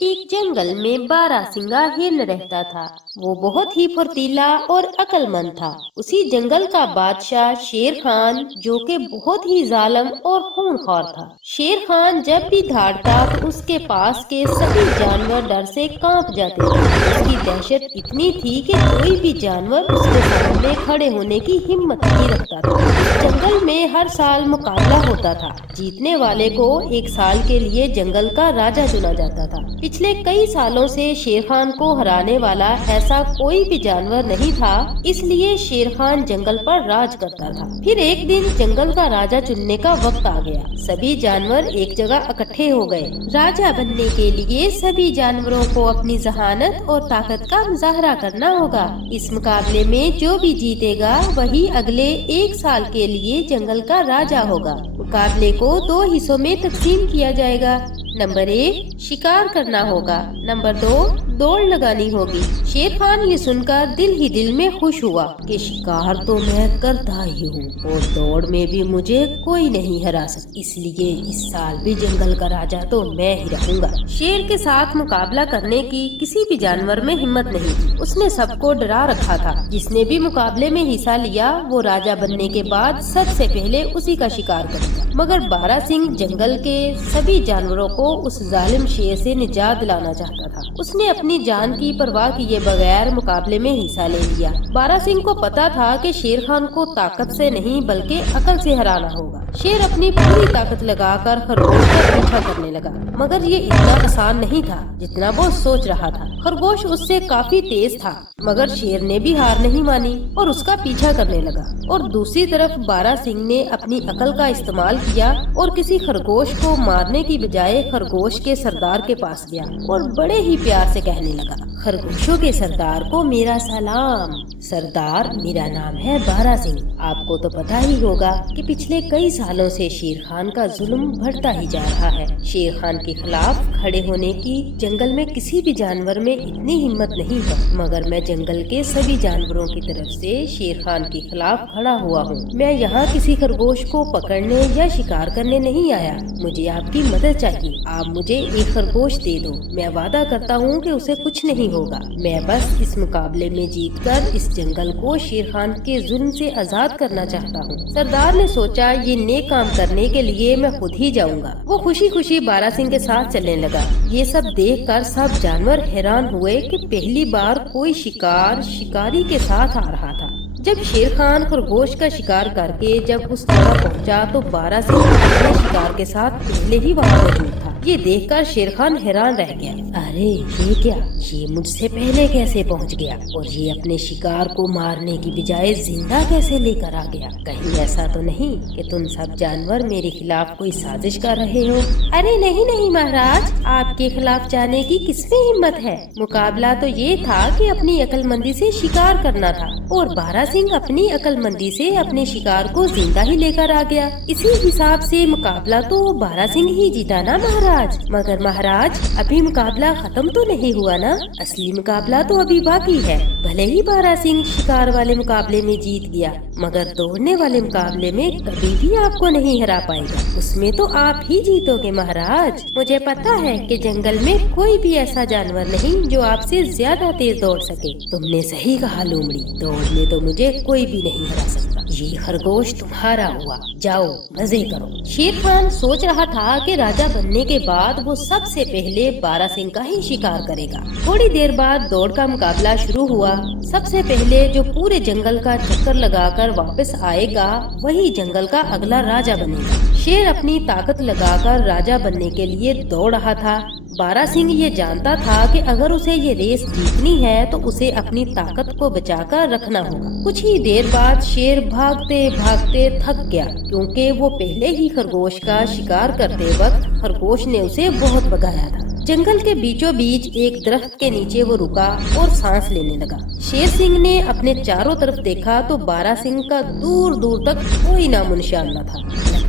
एक जंगल में बारहसिंगा हिरन रहता था। वो बहुत ही फुर्तीला और अक्लमंद था। उसी जंगल का बादशाह शेर खान, जो कि बहुत ही जालिम और खूनख्वार था। शेर खान जब भी दहाड़ता तो उसके पास के सभी जानवर डर से कांप जाते थे। उसकी दहशत इतनी थी कि कोई भी जानवर उसके सामने खड़े होने की हिम्मत नहीं रखता था। जंगल में हर साल मुकाबला होता था। जीतने वाले को एक साल के लिए जंगल का राजा चुना जाता था। पिछले कई सालों से शेर खान को हराने वाला ऐसा कोई भी जानवर नहीं था, इसलिए शेर खान जंगल पर राज करता था। फिर एक दिन जंगल का राजा चुनने का वक्त आ गया। सभी जानवर एक जगह इकट्ठे हो गए। राजा बनने के लिए सभी जानवरों को अपनी जहानत और ताकत का मुजाहरा करना होगा। इस मुकाबले में जो भी जीतेगा वही अगले एक साल के लिए जंगल का राजा होगा। मुकाबले को दो हिस्सों में तकसीम किया जाएगा। नंबर 1 शिकार करना होगा, नंबर 2 दौड़ लगानी होगी। शेर खान ये सुनकर दिल ही दिल में खुश हुआ कि शिकार तो मैं करता ही हूँ और दौड़ में भी मुझे कोई नहीं हरा सकता, इसलिए इस साल भी जंगल का राजा तो मैं ही रहूंगा। शेर के साथ मुकाबला करने की किसी भी जानवर में हिम्मत नहीं थी। उसने सबको डरा रखा था। जिसने भी मुकाबले में हिस्सा लिया वो राजा बनने के बाद सबसे पहले उसी का शिकार करेगा। मगर बारहसिंह जंगल के सभी जानवरों को उस जालिम शेर से निजात दिलाना चाहता था। उसने अपनी जान की परवाह किए बगैर मुकाबले में हिस्सा ले लिया। बारहसिंह को पता था कि शेर खान को ताकत से नहीं बल्कि अकल से हराना होगा। शेर अपनी पूरी ताकत लगाकर खरगोश का पीछा करने लगा, मगर ये इतना आसान नहीं था जितना वो सोच रहा था। खरगोश उससे काफी तेज था, मगर शेर ने भी हार नहीं मानी और उसका पीछा करने लगा। और दूसरी तरफ बारहसिंह ने अपनी अकल का इस्तेमाल किया और किसी खरगोश को मारने की बजाय खरगोश के सरदार के पास गया और बड़े ही प्यार से कहने लगा, खरगोशों के सरदार को मेरा सलाम। सरदार, मेरा नाम है बारहसिंह। आपको तो पता ही होगा कि पिछले कई सालों से शेर खान का जुल्म बढ़ता ही जा रहा है। शेर खान के खिलाफ खड़े होने की जंगल में किसी भी जानवर में इतनी हिम्मत नहीं है, मगर मैं जंगल के सभी जानवरों की तरफ से शेर खान के खिलाफ खड़ा हुआ हूँ। मैं यहाँ किसी खरगोश को पकड़ने या शिकार करने नहीं आया। मुझे आपकी मदद चाहिए। आप मुझे एक खरगोश दे दो। मैं वादा करता हूँ कि उसे कुछ नहीं होगा। मैं बस इस मुकाबले में जीतकर इस जंगल को शेर खान के जुल्म से आजाद करना चाहता हूँ। सरदार ने सोचा, ये नेक काम करने के लिए मैं खुद ही जाऊंगा। वो खुशी खुशी बारहसिंह के साथ चलने लगा। ये सब देखकर सब जानवर हैरान हुए कि पहली बार कोई शिकारी के साथ आ रहा था। जब शेर खान खरगोश का शिकार करके जब उस जगह पहुंचा तो बारहसिंह अपने शिकार के साथ पहले ही वहां मौजूद था। ये देखकर शेर खान हैरान रह गया। अरे ये क्या, ये मुझसे पहले कैसे पहुंच गया और ये अपने शिकार को मारने की बजाय जिंदा कैसे लेकर आ गया? कहीं ऐसा तो नहीं कि तुम सब जानवर मेरे खिलाफ कोई साजिश कर रहे हो? अरे नहीं नहीं महाराज, आपके खिलाफ जाने की किसमें हिम्मत है? मुकाबला तो ये था कि अपनी अक्लमंदी से शिकार करना था और बारहसिंह अपनी अक्लमंदी से अपने शिकार को जिंदा ही लेकर आ गया। इसी हिसाब से मुकाबला तो बारहसिंह ही जीता ना महाराज। मगर महाराज, अभी मुकाबला खत्म तो नहीं हुआ ना? असली मुकाबला तो अभी बाकी है। भले ही बारहसिंह शिकार वाले मुकाबले में जीत गया, मगर दौड़ने वाले मुकाबले में कभी भी आपको नहीं हरा पाएगा। उसमें तो आप ही जीतोगे महाराज। मुझे पता है कि जंगल में कोई भी ऐसा जानवर नहीं जो आपसे ज्यादा तेज दौड़ सके। तुमने सही कहा लोमड़ी, दौड़ में तो मुझे कोई भी नहीं हरा सकता। ये खरगोश तुम्हारा हुआ, जाओ मजे करो। शेर खान सोच रहा था कि राजा बनने के बाद वो सबसे पहले बारहसिंह का ही शिकार करेगा। थोड़ी देर बाद दौड़ का मुकाबला शुरू हुआ। सबसे पहले जो पूरे जंगल का चक्कर लगाकर वापस आएगा वही जंगल का अगला राजा बनेगा। शेर अपनी ताकत लगाकर राजा बनने के लिए दौड़ रहा था। बारहसिंह ये जानता था कि अगर उसे ये रेस जीतनी है तो उसे अपनी ताकत को बचाकर रखना होगा। कुछ ही देर बाद शेर भागते भागते थक गया, क्योंकि वो पहले ही खरगोश का शिकार करते वक्त खरगोश ने उसे बहुत भगाया था। जंगल के बीचों बीच एक दरख्त के नीचे वो रुका और सांस लेने लगा। शेर सिंह ने अपने चारों तरफ देखा तो बारहसिंह का दूर दूर तक कोई नामो निशान न था।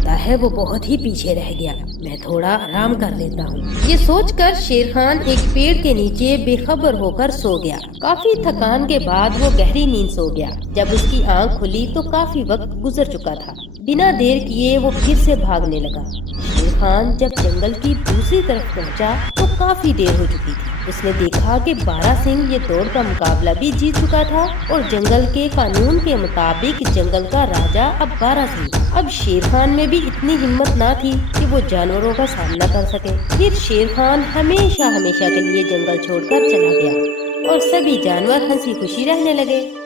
लगता है वो बहुत ही पीछे रह गया। मैं थोड़ा आराम कर लेता हूँ। ये सोचकर शेर खान एक पेड़ के नीचे बेखबर होकर सो गया। काफी थकान के बाद वो गहरी नींद सो गया। जब उसकी आंख खुली तो काफी वक्त गुजर चुका था। بنا دیر کیے وہ پھر سے بھاگنے لگا۔ شیر خان جب جنگل کی دوسری طرف پہنچا تو کافی دیر ہو چکی تھی۔ اس نے دیکھا کہ بارہ سنگھ یہ دوڑ کا مقابلہ بھی جیت چکا تھا اور جنگل کے قانون کے مطابق جنگل کا راجا اب بارہ سنگھ۔ اب شیر خان میں بھی اتنی ہمت نہ تھی کہ وہ جانوروں کا سامنا کر سکے۔ پھر شیر خان ہمیشہ کے لیے جنگل چھوڑ کر چلا گیا اور سبھی جانور ہنسی خوشی رہنے لگے۔